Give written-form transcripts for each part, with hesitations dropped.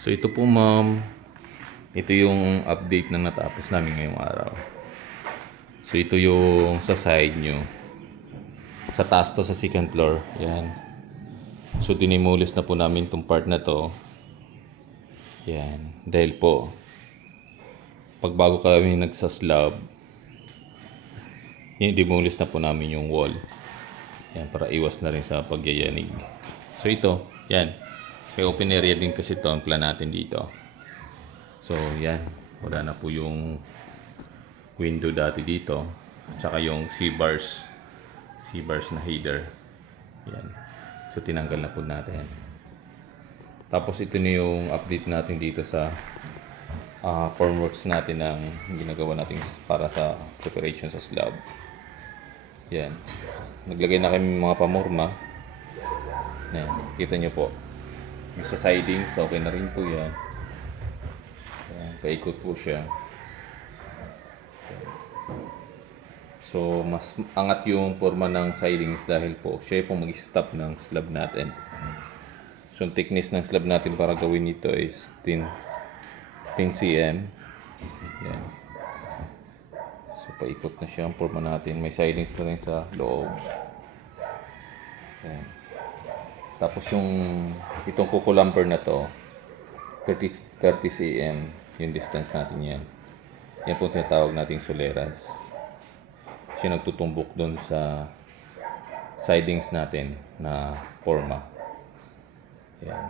So ito po ma'am, ito yung update na natapos namin ngayong araw. So ito yung sa side nyo. Sa taas to sa second floor. Yan. So dinimulis na po namin itong part na to. Yan. Dahil po, pag bago kami nagsaslab, dimulis na po namin yung wall. Yan, para iwas na rin sa pagyayanig. So ito, yan. Kaya open area din kasi ito ang plan natin dito. So yan, wala na po yung window dati dito. Tsaka yung C-bars na header. Yan. So tinanggal na po natin. Tapos ito na yung update natin dito sa formworks natin ng ginagawa natin para sa preparation sa slab. Yan. Naglagay na kami mga pamorma. Yan. Kita nyo po. Yung sa sidings, okay na rin po yan. Yan. Paikot po siya. So, mas angat yung forma ng sidings dahil po siya po mag-stop ng slab natin. So, yung thickness ng slab natin para gawin ito is 10 cm. Yan. So, paikot na siya ang forma natin. May sidings na rin sa loob. Yan. Tapos itong kukulamper na to, 30 cm yung distance natin yan. Yan po tinatawag nating soleras. Siya nagtutumbok doon sa sidings natin na forma. Yan.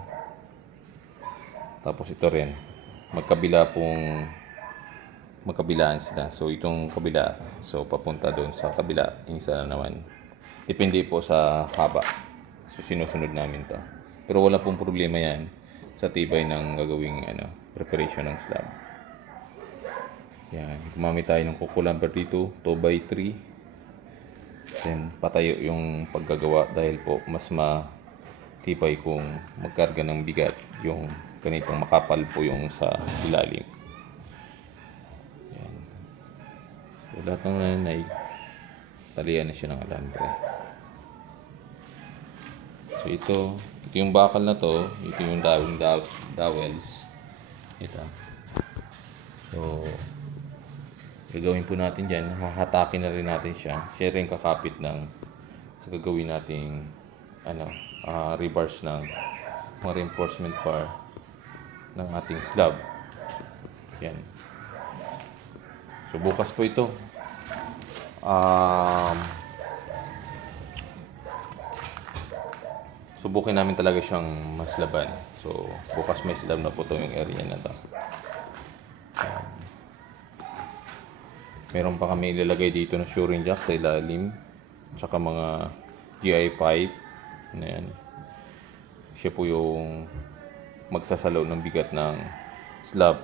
Tapos ito rin, magkabilaan sila. So itong kabila, so papunta doon sa kabila, yung isa na naman. Depende po sa haba. So sinusunod namin to. Pero wala pong problema yan sa tibay ng gagawing preparation ng slab. Yan, gumamit tayo ng kukulamper dito, 2x3. Then patayo yung paggagawa dahil po mas matibay kung magkarga ng bigat yung ganitong makapal po yung sa ilalim. Yan. So lahat ng nanay, talian na siya ng alambre. So ito yung bakal na to, ito yung dowels. Ito. So gagawin po natin dyan, hahatakin na rin natin siya. Siya rin kakapit sa gagawin nating rebars ng mga reinforcement bar ng ating slab. Yan. So bukas po ito. Subukin namin talaga siyang maslaban. So bukas may slab na po ito yung area na to. Meron pa kami ilalagay dito na shoring jack sa ilalim. Tsaka mga GI pipe. Ayan. Siya po yung magsasalaw ng bigat ng slab.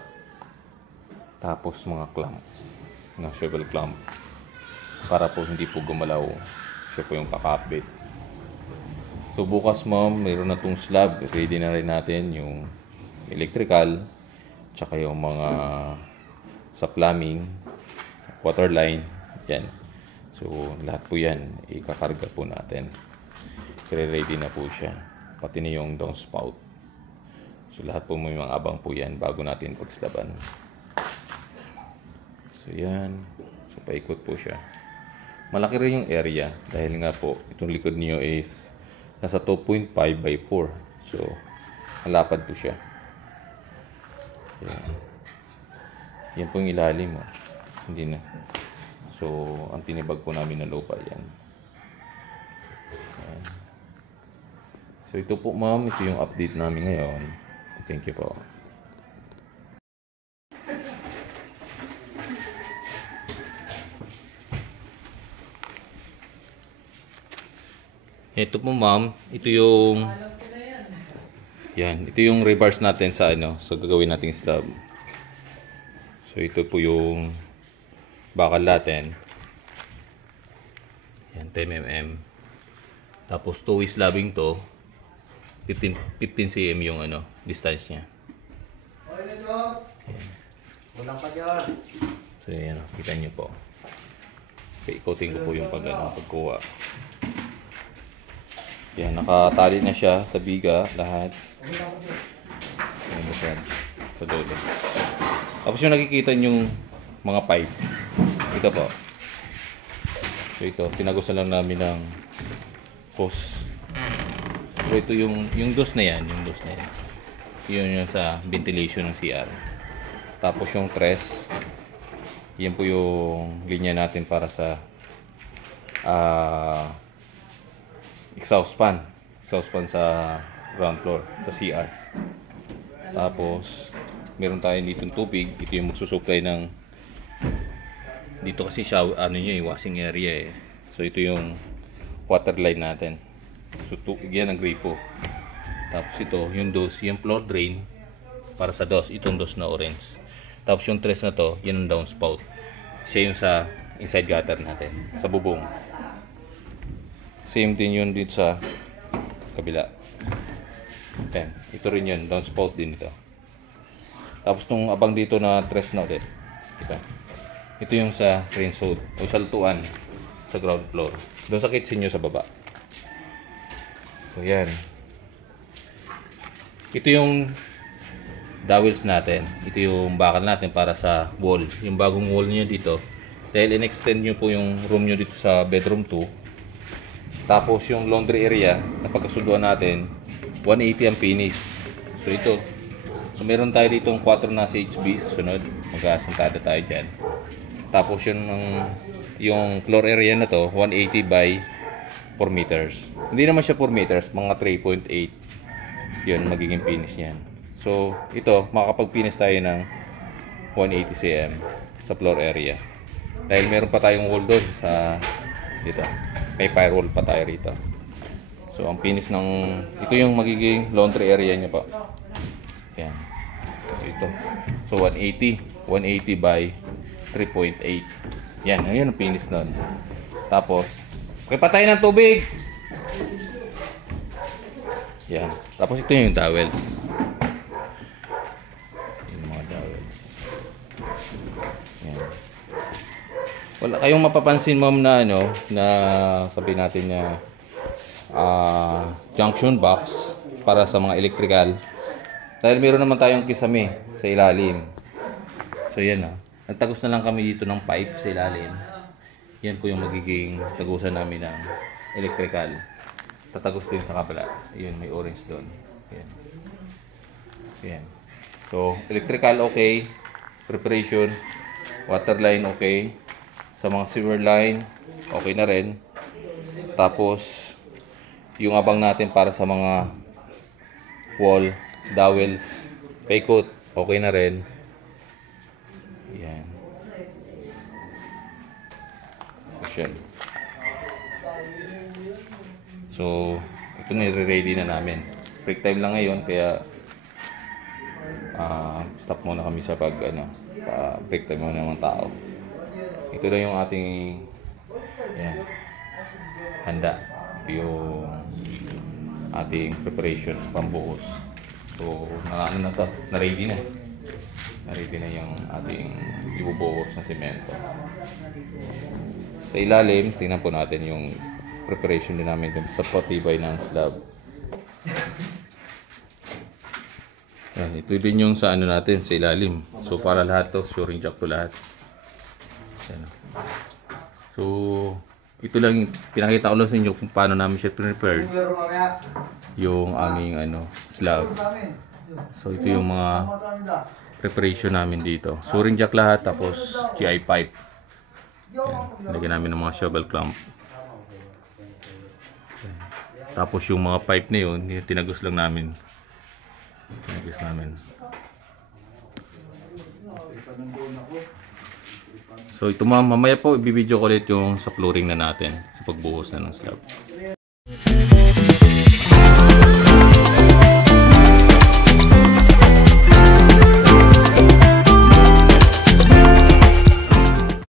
Tapos mga clamp. Na shovel clamp. Para po hindi po gumalaw. Siya po yung kakapit. So bukas ma'am, mayroon na tong slab. Ready na rin natin yung electrical. Tsaka yung mga sa plumbing. Water line, yan. So, lahat po yan, ikakarga po natin. Ready na po siya. Pati na yung downspout. So, lahat po may mga abang po yan bago natin pagslaban. So, yan. So, paikot po siya. Malaki rin yung area dahil nga po, itong likod niyo is nasa 2.5 by 4. So, malapad po siya. Yan. Yan po yung ilalim. Hindi na. So, ang tinibag po namin ng lupa yan. Ayan. So, ito po ma'am, ito yung update namin ngayon. Thank you po. Ito po ma'am, ito yung yan, ito yung rebars natin sa sa gagawin nating slab. So, ito po yung bakal natin. Yan, 10 mm. Tapos 2-way slabbing to. 15 cm yung distance niya. Walang pa dyan. So yan, kita nyo po. Ikotin ko po yung pagkuha. Yan, nakatali na siya sa biga lahat. Yan Tapos yan, sa dulo. Tapos yung nakikita yung mga pipe. Ito po. So ito, tinagusan lang namin ng hose. So ito yung dos na yan, Yun yung sa ventilation ng CR. Tapos yung press, yan po yung linya natin para sa exhaust fan sa ground floor, sa CR. Tapos meron tayo ditong tubig. Ito yung magsusupply ng dito kasi shower, yung washing area eh. So ito yung water line natin. So yan ang gripo. Tapos ito yung dos, yung floor drain para sa dos, itong dos na orange. Tapos yung tres na to, yan ang downspout. Siya yung sa inside gutter natin, sa bubong. Same din yun dito sa kabila. Yan, ito rin yun, downspout din ito. Tapos tong abang dito na tres na ulit. Ito yung sa rinse hood o saltuan sa ground floor. Doon sa kitchen nyo sa baba. So yan. Ito yung dowels natin. Ito yung bakal natin para sa wall. Yung bagong wall niyo dito. Dahil in-extend nyo po yung room nyo dito sa bedroom 2. Tapos yung laundry area na pagkasunduan natin, 180 ang finish. So ito. So meron tayo ditong 4 na CHB. Susunod, mag-aasintada tayo dyan. Tapos yung floor area na to, 180 by 4 meters. Hindi naman siya 4 meters, mga 3.8. Yun, magiging finish niyan. So, ito, makakapag-finish tayo ng 180 cm sa floor area. Dahil meron pa tayong wall doon sa dito. May firewall pa tayo rito. So, ang finish ng ito yung magiging laundry area niya pa. Yan. Ito. So, 180 by 3.8. Yan, ayun ang finish nun. Tapos, okay, patay ng tubig. Yan. Tapos ito yung towels. Yung mga towels. Yan. Wala kayong mapapansin ma'am na na sabi natin na junction box para sa mga electrical. Dahil meron naman tayong kisame sa ilalim. So yan nagtagos na lang kami dito ng pipe sa ilalim. Yan po yung magiging tagusan namin ng electrical. Tatagos din sa kabila. Yun, may orange doon. Yan. Yan. So, electrical okay. Preparation. Water line okay. Sa mga sewer line, okay na rin. Tapos, yung abang natin para sa mga wall, dowels, paikot, okay na rin. Yan. Yan. So, ito nire-ready na namin. Break time lang ngayon kaya stop muna kami sa break time muna ng mga tao. Ito na yung ating handa. Yung ating preparation pambuhos. So, na-ready na. Na-ready na yung ating ibubuhos na semento. Sa ilalim, tingnan po natin yung preparation din namin sa patibay ng slab. Yan, ito din yung sa natin sa ilalim. So para lahat to, shoring jack to lahat. Yan. So ito lang yung pinakita ko lang sa inyo kung paano namin siya prepared yung aming slab. So ito yung mga preparation namin dito. Shoring jack lahat, tapos GI pipe. Yan. Lagyan namin ng mga shovel clamp. Tapos yung mga pipe na yun, tinagos lang namin. So ito mamaya po, ibibideo ko ulit yung sa flooring na natin, sa pagbuhos na ng slab.